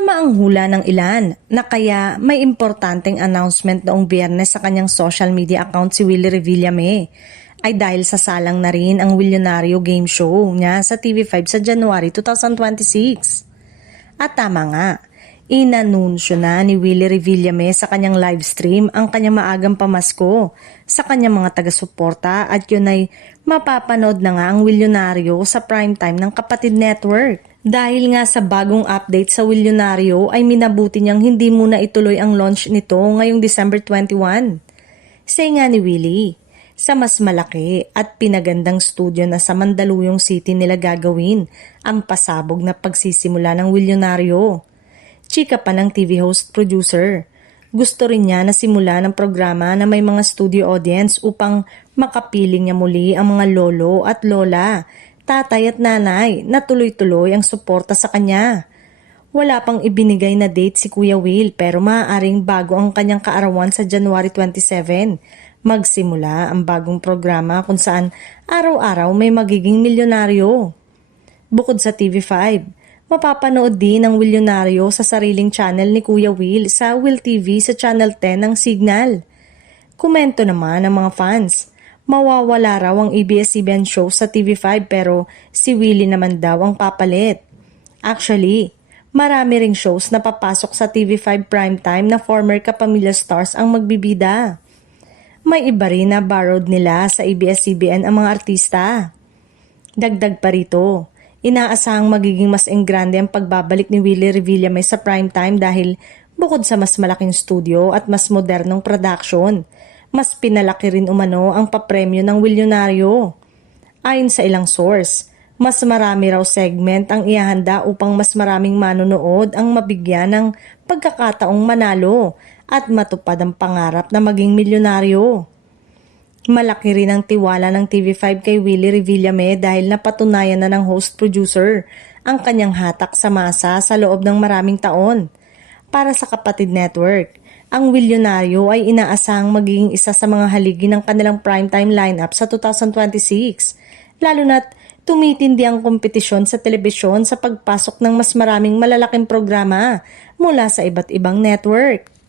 Tama ang hula ng ilan na kaya may importanteng announcement noong Biyernes sa kanyang social media account si Willie Revillame ay dahil sa salang na rin ang Milyonaryo game show niya sa TV5 sa January 2026. At tama nga, inanunsyo na ni Willie Revillame sa kanyang live stream ang kanyang maagang pamasko sa kanyang mga taga-suporta at yun ay mapapanood na nga ang Milyonaryo sa primetime ng Kapatid Network. Dahil nga sa bagong update sa Milyonaryo ay minabuti niyang hindi muna ituloy ang launch nito ngayong December 21. Say nga ni Willie, sa mas malaki at pinagandang studio na sa Mandaluyong City nila gagawin ang pasabog na pagsisimula ng Milyonaryo. Chika pa ng TV host producer. Gusto rin niya na simula ng programa na may mga studio audience upang makapiling niya muli ang mga lolo at lola, tatay at nanay na tuloy-tuloy ang suporta sa kanya. Wala pang ibinigay na date si Kuya Will pero maaaring bago ang kanyang kaarawan sa January 27, magsimula ang bagong programa kung saan araw-araw may magiging milyonaryo. Bukod sa TV5, mapapanood din ang Milyonaryo sa sariling channel ni Kuya Will sa Will TV sa Channel 10 ng Signal. Komento naman ng mga fans, mawawala raw ang ABS-CBN show sa TV5 pero si Willie naman daw ang papalit. Actually, marami ring shows na papasok sa TV5 primetime na former Kapamilya stars ang magbibida. May iba rin na borrowed nila sa ABS-CBN ang mga artista. Dagdag pa rito, inaasahang magiging mas enggrande ang pagbabalik ni Willie Revillame sa primetime dahil bukod sa mas malaking studio at mas modernong production, mas pinalaki rin umano ang papremyo ng Milyonaryo. Ayon sa ilang source, mas marami raw segment ang ihahanda upang mas maraming manonood ang mabigyan ng pagkakataong manalo at matupad ang pangarap na maging milyonaryo. Malaki rin ang tiwala ng TV5 kay Willie Revillame dahil napatunayan na ng host-producer ang kanyang hatak sa masa sa loob ng maraming taon. Para sa Kapatid Network, ang Milyonaryo ay inaasahang magiging isa sa mga haligi ng kanilang primetime lineup sa 2026, lalo na't tumitindi ang kompetisyon sa telebisyon sa pagpasok ng mas maraming malalaking programa mula sa iba't ibang network.